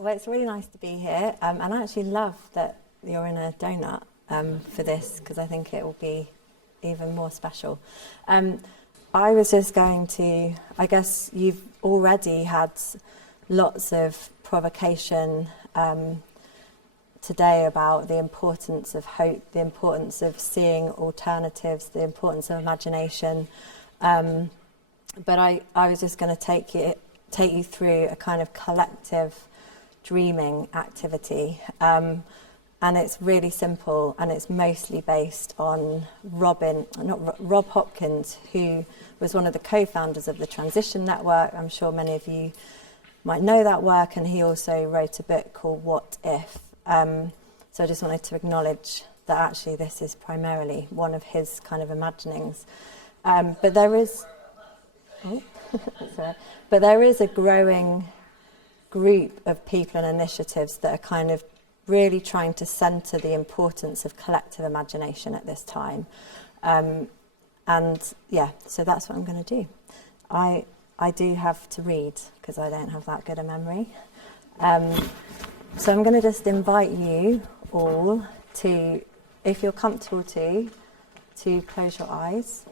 Well, it's really nice to be here, and I actually love that you're in a donut for this, because I think it will be even more special. I was just going to, I guess you've already had lots of provocation today about the importance of hope, the importance of seeing alternatives, the importance of imagination. But I was just going to take you through a kind of collective dreaming activity. And it's really simple, and it's mostly based on Rob Hopkins, who was one of the co-founders of the Transition Network. I'm sure many of you might know that work, and he also wrote a book called What If? So I just wanted to acknowledge that actually this is primarily one of his kind of imaginings. But there is a growing group of people and initiatives that are kind of really trying to centre the importance of collective imagination at this time. And yeah, so that's what I'm going to do. I do have to read, because I don't have that good a memory. So I'm going to just invite you all to, if you're comfortable to close your eyes.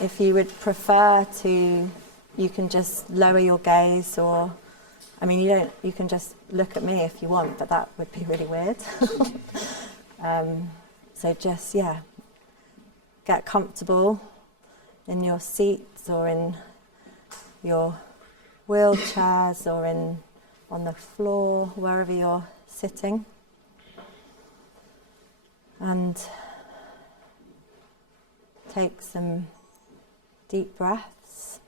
If you would prefer to, you can just lower your gaze, or I mean, you can just look at me if you want, but that would be really weird. So just, get comfortable in your seats or in your wheelchairs or on the floor, wherever you're sitting. And take some deep breaths.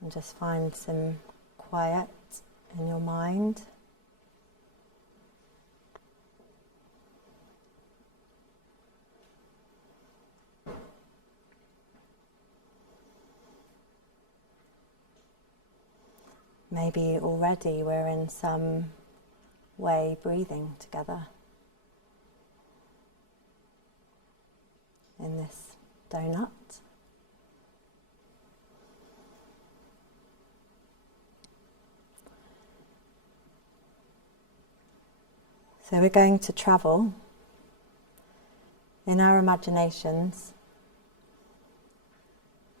And just find some quiet in your mind. Maybe already we're in some way breathing together in this donut. So we're going to travel in our imaginations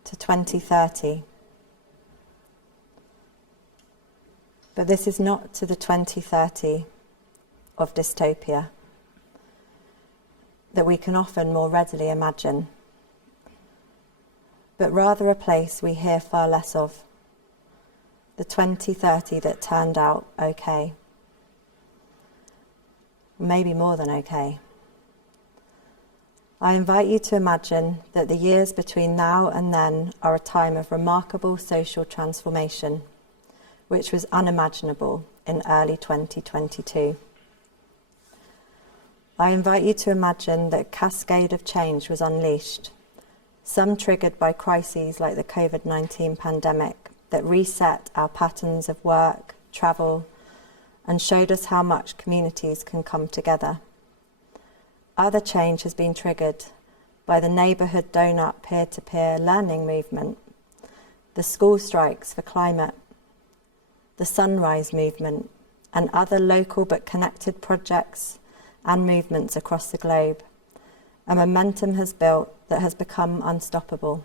to 2030. But this is not to the 2030 of dystopia that we can often more readily imagine, but rather a place we hear far less of, the 2030 that turned out okay. Maybe more than okay. I invite you to imagine that the years between now and then are a time of remarkable social transformation, which was unimaginable in early 2022. I invite you to imagine that a cascade of change was unleashed, some triggered by crises like the COVID-19 pandemic that reset our patterns of work, travel, and showed us how much communities can come together. Other change has been triggered by the neighbourhood Doughnut peer-to-peer learning movement, the school strikes for climate, the Sunrise movement, and other local but connected projects and movements across the globe. A momentum has built that has become unstoppable.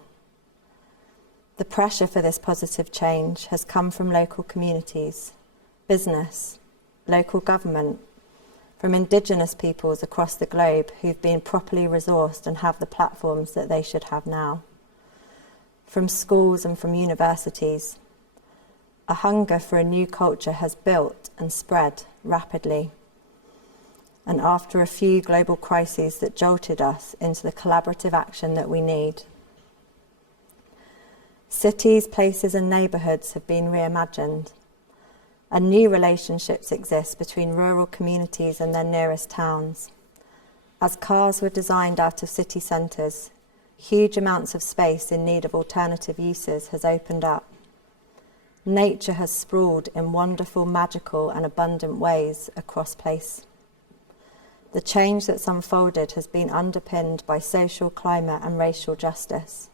The pressure for this positive change has come from local communities, business, local government, from Indigenous peoples across the globe who've been properly resourced and have the platforms that they should have now, from schools and from universities. A hunger for a new culture has built and spread rapidly. And after a few global crises that jolted us into the collaborative action that we need. Cities, places and neighbourhoods have been reimagined, and new relationships exist between rural communities and their nearest towns. As cars were designed out of city centres, huge amounts of space in need of alternative uses has opened up. Nature has sprawled in wonderful, magical and abundant ways across place. The change that's unfolded has been underpinned by social, climate and racial justice,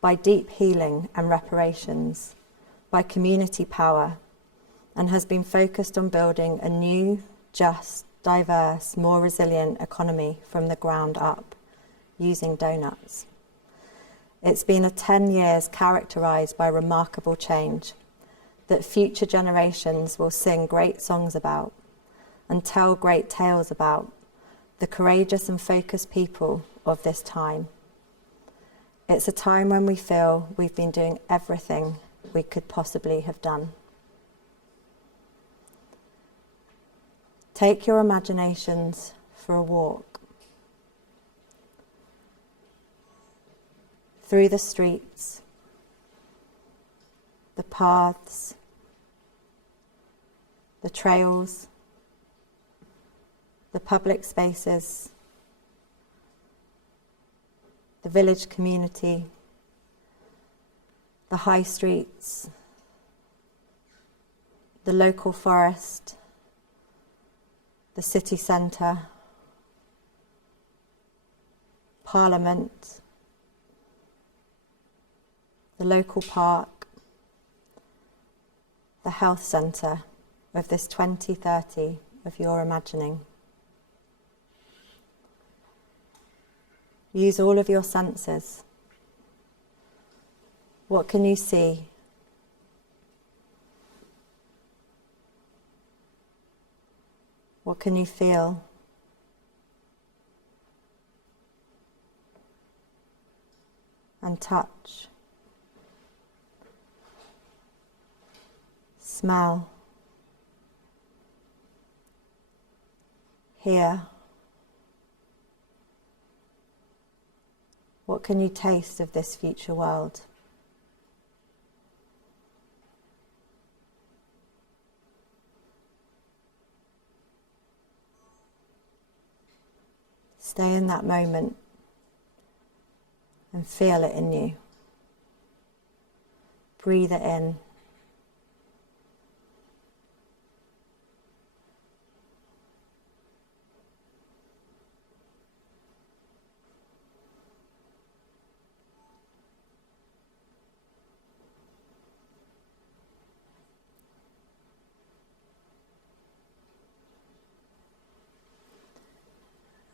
by deep healing and reparations, by community power, and has been focused on building a new, just, diverse, more resilient economy from the ground up, using donuts. It's been a 10 years characterised by remarkable change that future generations will sing great songs about and tell great tales about, the courageous and focused people of this time. It's a time when we feel we've been doing everything we could possibly have done. Take your imaginations for a walk through the streets, the paths, the trails, the public spaces, the village community, the high streets, the local forest, the city centre, Parliament, the local park, the health centre of this 2030 of your imagining. Use all of your senses. What can you see? What can you feel? And touch. Smell. Hear. What can you taste of this future world? Stay in that moment and feel it in you. Breathe it in.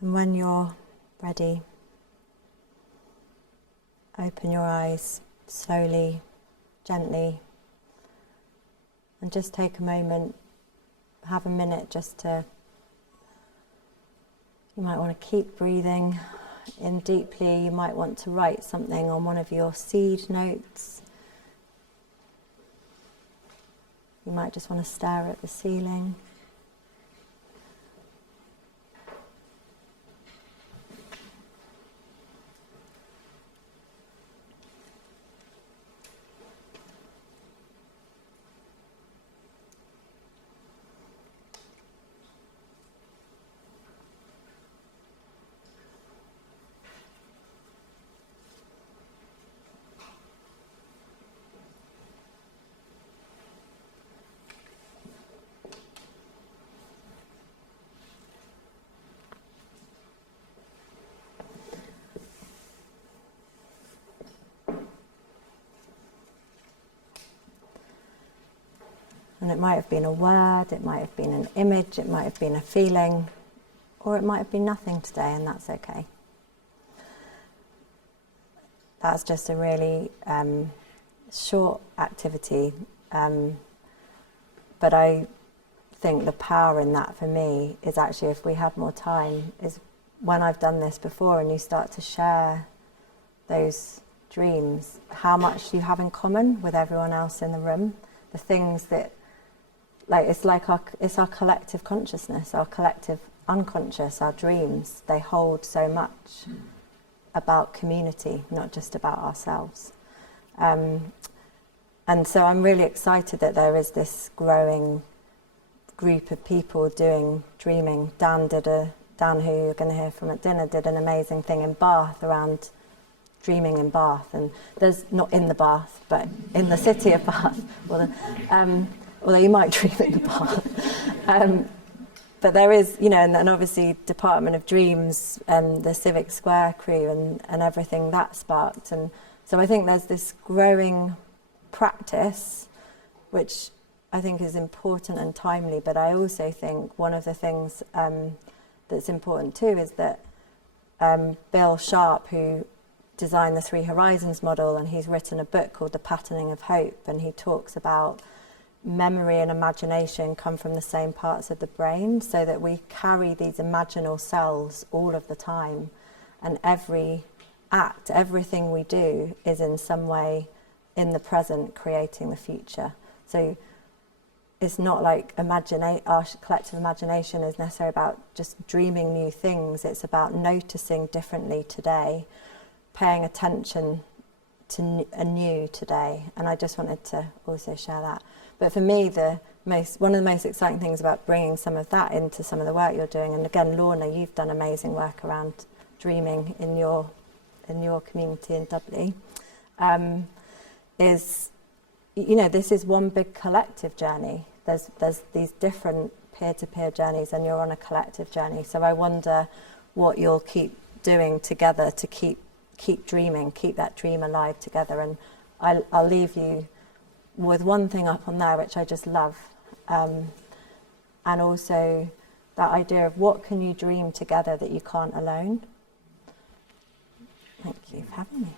And when you're ready, open your eyes slowly, gently, and just take a moment, have a minute just to, you might want to keep breathing in deeply, you might want to write something on one of your seed notes. You might just want to stare at the ceiling. And it might have been a word, it might have been an image, it might have been a feeling, or it might have been nothing today, and that's okay. That's just a really short activity, but I think the power in that for me is actually, if we had more time, is when I've done this before and you start to share those dreams, how much you have in common with everyone else in the room, the things that, it's our collective consciousness, our collective unconscious, our dreams, they hold so much about community, not just about ourselves. And so I'm really excited that there is this growing group of people doing dreaming. Dan, who you're going to hear from at dinner, did an amazing thing in Bath around dreaming in Bath. And there's, not in the Bath, but in the city of Bath. Although you might dream in the Bath. but there is, you know, and obviously Department of Dreams and the Civic Square crew and everything that sparked. And so I think there's this growing practice, which I think is important and timely, but I also think one of the things that's important too is that Bill Sharp, who designed the Three Horizons model, and he's written a book called The Patterning of Hope, and he talks about memory and imagination come from the same parts of the brain, so that we carry these imaginal cells all of the time, and every act, everything we do is in some way in the present creating the future. So it's not like our collective imagination is necessarily about just dreaming new things. It's about noticing differently today, paying attention to anew today. And I just wanted to also share that. But for me, one of the most exciting things about bringing some of that into some of the work you're doing, and again, Lorna, you've done amazing work around dreaming in your community in Dudley, is, you know, this is one big collective journey. There's these different peer-to-peer journeys, and you're on a collective journey. So I wonder what you'll keep doing together to keep dreaming, keep that dream alive together. And I'll leave you with one thing up on there, which I just love, and also that idea of what can you dream together that you can't alone. Thank you for having me.